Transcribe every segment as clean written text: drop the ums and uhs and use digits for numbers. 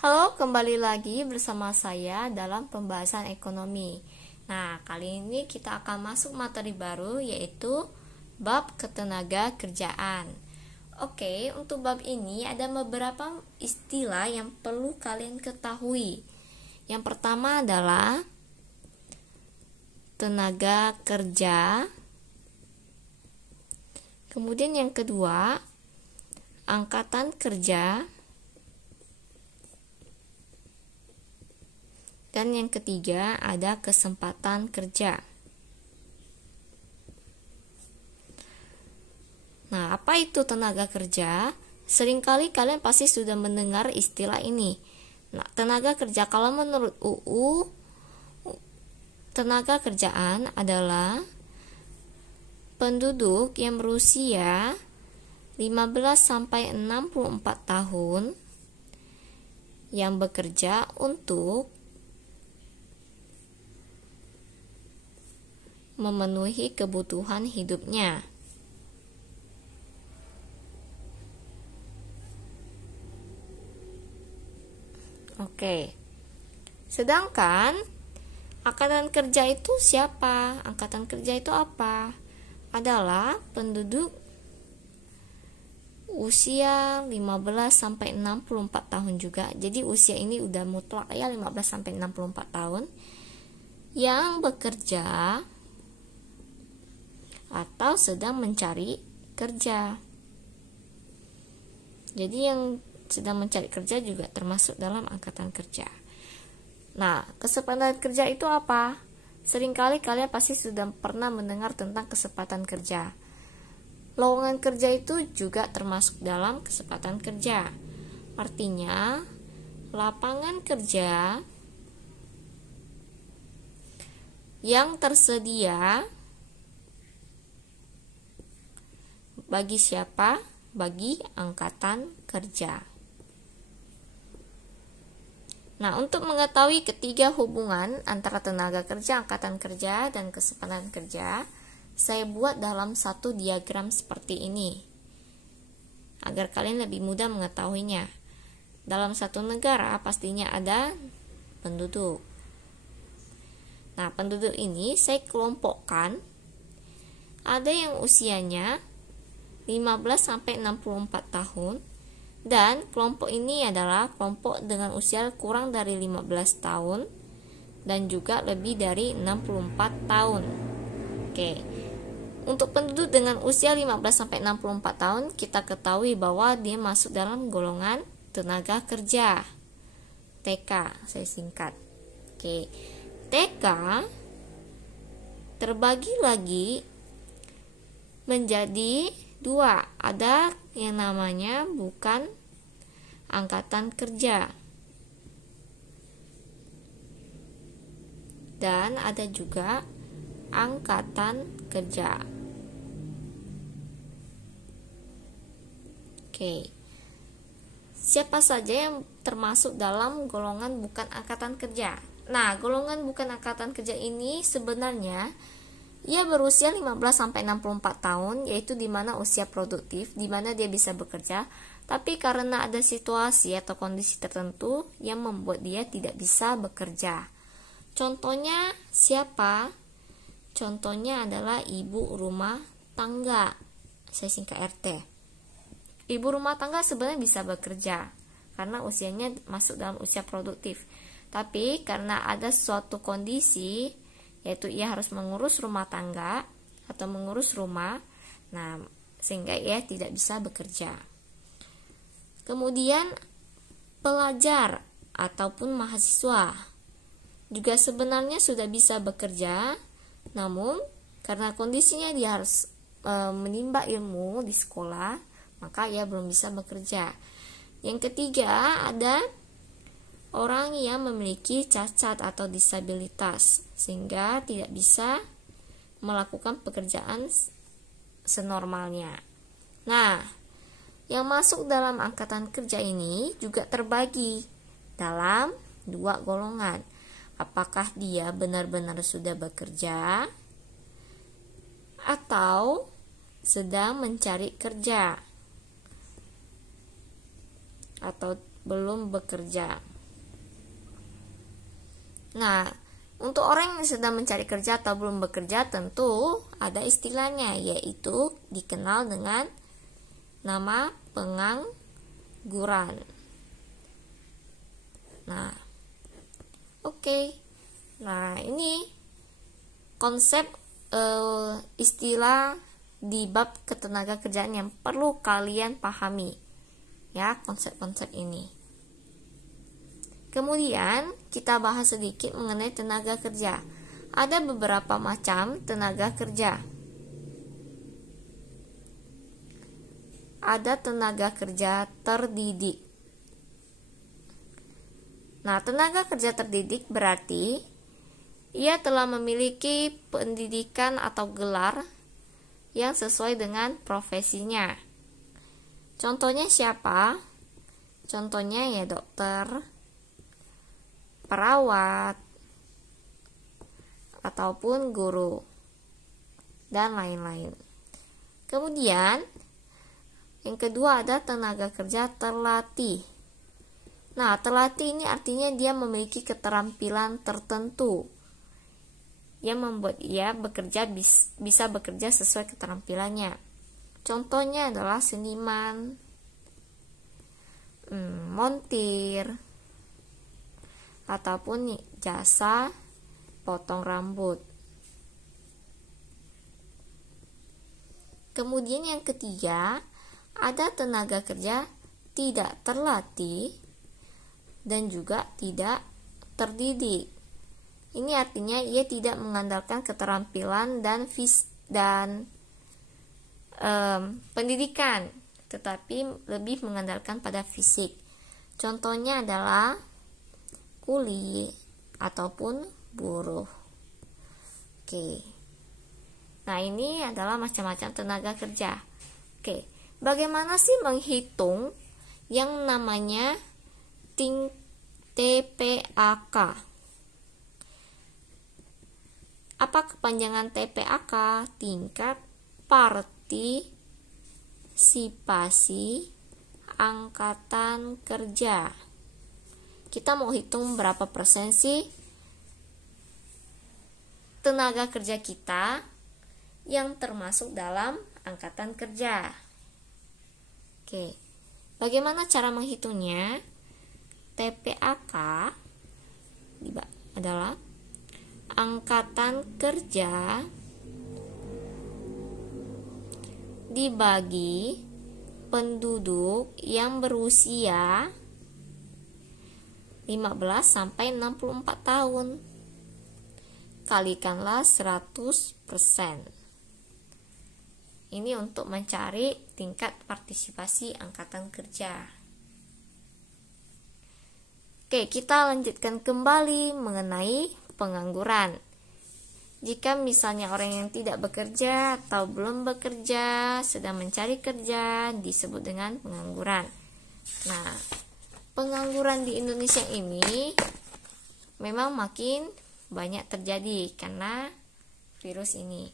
Halo, kembali lagi bersama saya dalam pembahasan ekonomi. Nah, kali ini kita akan masuk materi baru yaitu bab ketenaga kerjaan. Oke, untuk bab ini ada beberapa istilah yang perlu kalian ketahui. Yang pertama adalah tenaga kerja. Kemudian yang kedua, angkatan kerja. Dan yang ketiga ada kesempatan kerja. Nah, apa itu tenaga kerja? Seringkali kalian pasti sudah mendengar istilah ini. Nah, tenaga kerja kalau menurut UU, tenaga kerjaan adalah penduduk yang berusia 15-64 tahun yang bekerja untuk memenuhi kebutuhan hidupnya. Oke. Sedangkan angkatan kerja itu siapa? Angkatan kerja itu apa? Adalah penduduk usia 15-64 tahun juga. Jadi usia ini udah mutlak ya, 15-64 tahun yang bekerja atau sedang mencari kerja. Jadi yang sedang mencari kerja juga termasuk dalam angkatan kerja. Nah, kesempatan kerja itu apa? Seringkali kalian pasti sudah pernah mendengar tentang kesempatan kerja. Lowongan kerja itu juga termasuk dalam kesempatan kerja. Artinya, lapangan kerja yang tersedia bagi siapa? Bagi angkatan kerja. Nah, untuk mengetahui ketiga hubungan antara tenaga kerja, angkatan kerja, dan kesempatan kerja, saya buat dalam satu diagram seperti ini, agar kalian lebih mudah mengetahuinya. Dalam satu negara pastinya ada penduduk. Nah, penduduk ini saya kelompokkan. Ada yang usianya 15-64 tahun, dan kelompok ini adalah kelompok dengan usia kurang dari 15 tahun dan juga lebih dari 64 tahun. Oke. Untuk penduduk dengan usia 15-64 tahun, kita ketahui bahwa dia masuk dalam golongan tenaga kerja. TK, saya singkat. Oke. TK terbagi lagi menjadi dua. Ada yang namanya bukan angkatan kerja, dan ada juga angkatan kerja. Oke. Siapa saja yang termasuk dalam golongan bukan angkatan kerja? Nah, golongan bukan angkatan kerja ini sebenarnya ia berusia 15-64 tahun, yaitu di mana usia produktif, di mana dia bisa bekerja, tapi karena ada situasi atau kondisi tertentu yang membuat dia tidak bisa bekerja. Contohnya siapa? Contohnya adalah ibu rumah tangga. Saya singkat RT. Ibu rumah tangga sebenarnya bisa bekerja karena usianya masuk dalam usia produktif. Tapi karena ada suatu kondisi, yaitu ia harus mengurus rumah tangga atau mengurus rumah, nah sehingga ia tidak bisa bekerja. Kemudian pelajar ataupun mahasiswa juga sebenarnya sudah bisa bekerja, namun karena kondisinya dia harus menimba ilmu di sekolah, maka ia belum bisa bekerja. Yang ketiga ada orang yang memiliki cacat atau disabilitas sehingga tidak bisa melakukan pekerjaan senormalnya. Nah, yang masuk dalam angkatan kerja ini juga terbagi dalam dua golongan. Apakah dia benar-benar sudah bekerja atau sedang mencari kerja, atau belum bekerja. Nah, untuk orang yang sedang mencari kerja atau belum bekerja tentu ada istilahnya, yaitu dikenal dengan nama pengangguran. Nah, oke. Nah, ini konsep istilah di bab ketenaga kerjaan yang perlu kalian pahami. Ya, konsep-konsep ini. Kemudian kita bahas sedikit mengenai tenaga kerja. Ada beberapa macam tenaga kerja. Ada tenaga kerja terdidik. Nah, tenaga kerja terdidik berarti ia telah memiliki pendidikan atau gelar yang sesuai dengan profesinya. Contohnya siapa? Contohnya ya dokter, perawat, ataupun guru, dan lain-lain. Kemudian, yang kedua ada tenaga kerja terlatih. Nah, terlatih ini artinya dia memiliki keterampilan tertentu yang membuat ia bisa bekerja sesuai keterampilannya. Contohnya adalah seniman, montir, ataupun jasa potong rambut. Kemudian yang ketiga, ada tenaga kerja tidak terlatih dan juga tidak terdidik. Ini artinya ia tidak mengandalkan keterampilan dan pendidikan, tetapi lebih mengandalkan pada fisik. Contohnya adalah kuli ataupun buruh. Oke. Nah, ini adalah macam-macam tenaga kerja. Oke. Bagaimana sih menghitung yang namanya TPAK? Apa kepanjangan TPAK? Tingkat partisipasi angkatan kerja. Kita mau hitung berapa persen sih tenaga kerja kita yang termasuk dalam angkatan kerja. Oke, bagaimana cara menghitungnya? TPAK adalah angkatan kerja dibagi penduduk yang berusia 15 sampai 64 tahun. Kalikanlah 100%. Ini untuk mencari tingkat partisipasi angkatan kerja. Oke, kita lanjutkan kembali mengenai pengangguran. Jika misalnya orang yang tidak bekerja atau belum bekerja, sedang mencari kerja, disebut dengan pengangguran. Nah, pengangguran di Indonesia ini memang makin banyak terjadi karena virus ini.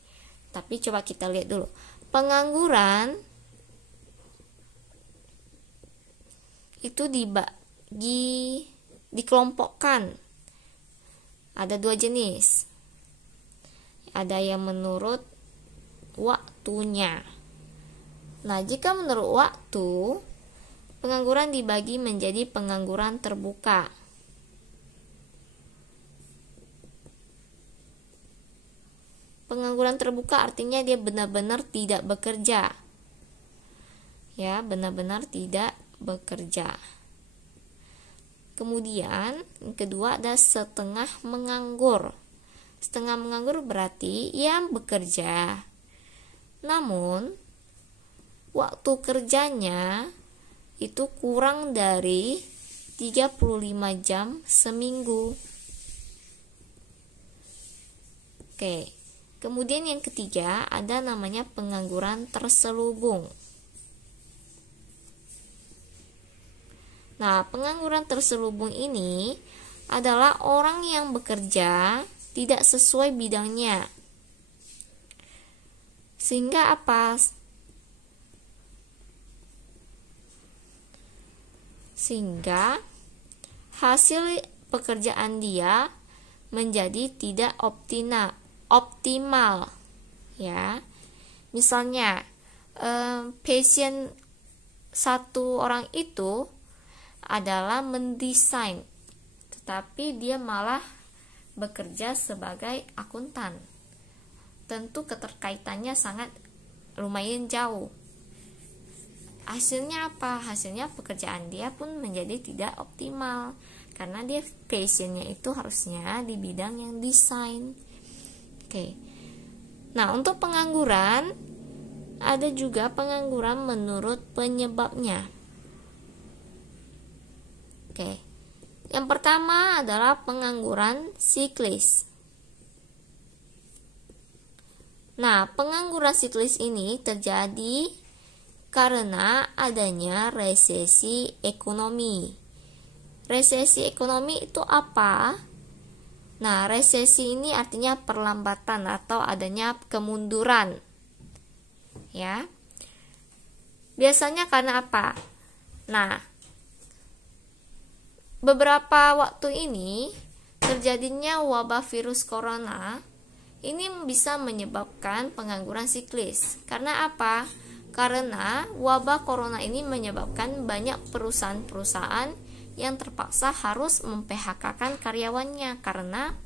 Tapi coba kita lihat dulu. Pengangguran itu dikelompokkan. Ada 2 jenis. Ada yang menurut waktunya. Nah, jika menurut waktu, pengangguran dibagi menjadi pengangguran terbuka. Pengangguran terbuka artinya dia benar-benar tidak bekerja. Ya, benar-benar tidak bekerja. Kemudian, yang kedua ada setengah menganggur. Setengah menganggur berarti ia bekerja, namun waktu kerjanya itu kurang dari 35 jam seminggu. Oke. Kemudian yang ketiga ada namanya pengangguran terselubung. Nah, pengangguran terselubung ini adalah orang yang bekerja tidak sesuai bidangnya. Sehingga apa? sehingga hasil pekerjaan dia menjadi tidak optimal, ya. Misalnya passion satu orang itu adalah mendesain, tetapi dia malah bekerja sebagai akuntan. Tentu keterkaitannya sangat lumayan jauh. Hasilnya apa? Hasilnya pekerjaan dia pun menjadi tidak optimal, karena dia passionnya itu harusnya di bidang yang desain. Oke. Nah, untuk pengangguran, ada juga pengangguran menurut penyebabnya. Oke. Yang pertama adalah pengangguran siklis. Nah, pengangguran siklis ini terjadi karena adanya resesi ekonomi. Resesi ekonomi itu apa? Nah, resesi ini artinya perlambatan atau adanya kemunduran. Ya. Biasanya karena apa? Nah, beberapa waktu ini terjadinya wabah virus corona ini bisa menyebabkan pengangguran siklis. Karena apa? Karena wabah corona ini menyebabkan banyak perusahaan-perusahaan yang terpaksa harus mem-PHK-kan karyawannya karena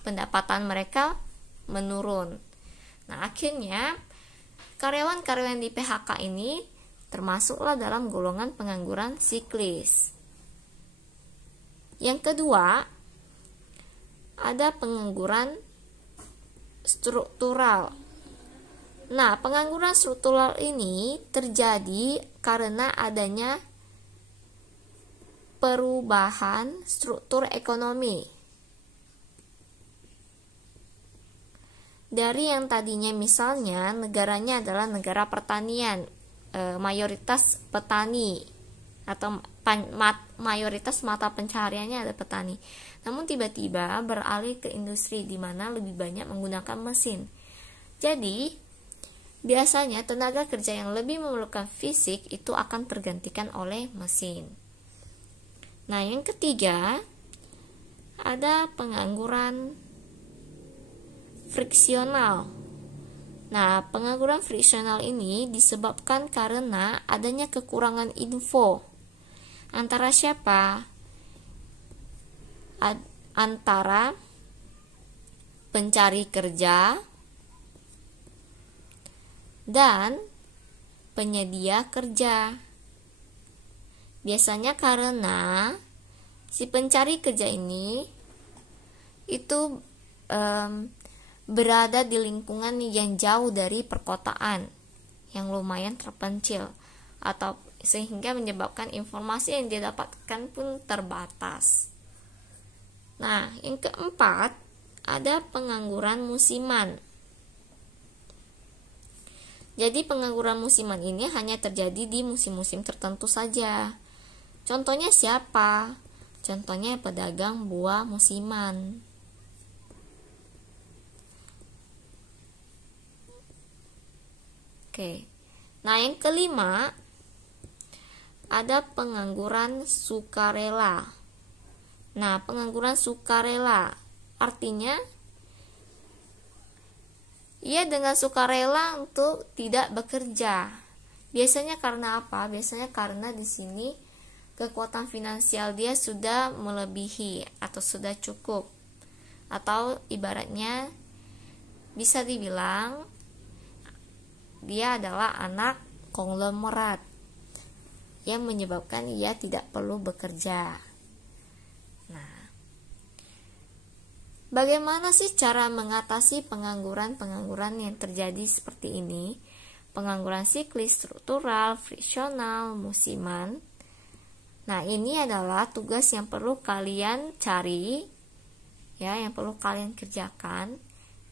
pendapatan mereka menurun. Nah, akhirnya karyawan-karyawan di PHK ini termasuklah dalam golongan pengangguran siklis. Yang kedua, ada pengangguran struktural. Nah, pengangguran struktural ini terjadi karena adanya perubahan struktur ekonomi. Dari yang tadinya misalnya negaranya adalah negara pertanian, mayoritas petani atau mayoritas mata pencahariannya ada petani. Namun tiba-tiba beralih ke industri di mana lebih banyak menggunakan mesin. Jadi biasanya tenaga kerja yang lebih memerlukan fisik itu akan tergantikan oleh mesin. Nah, yang ketiga ada pengangguran friksional. Nah, pengangguran friksional ini disebabkan karena adanya kekurangan info. Antara siapa? Antara pencari kerja dan penyedia kerja. Biasanya karena si pencari kerja ini itu berada di lingkungan yang jauh dari perkotaan, yang lumayan terpencil, atau sehingga menyebabkan informasi yang dia dapatkan pun terbatas. Nah, yang keempat ada pengangguran musiman. Jadi pengangguran musiman ini hanya terjadi di musim-musim tertentu saja. Contohnya siapa? Contohnya pedagang buah musiman. Oke. Nah, yang kelima ada pengangguran sukarela. Nah, pengangguran sukarela artinya ia dengan sukarela untuk tidak bekerja. Biasanya karena apa? Biasanya karena di sini kekuatan finansial dia sudah melebihi atau sudah cukup. Atau ibaratnya bisa dibilang dia adalah anak konglomerat yang menyebabkan ia tidak perlu bekerja. Nah, bagaimana sih cara mengatasi pengangguran yang terjadi seperti ini? Pengangguran siklis, struktural, friksional, musiman. Nah, ini adalah tugas yang perlu kalian cari, ya, yang perlu kalian kerjakan,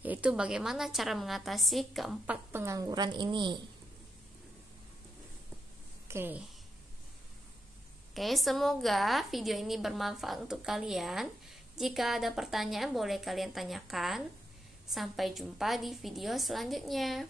yaitu bagaimana cara mengatasi keempat pengangguran ini. Oke, semoga video ini bermanfaat untuk kalian. Jika ada pertanyaan boleh kalian tanyakan. Sampai jumpa di video selanjutnya.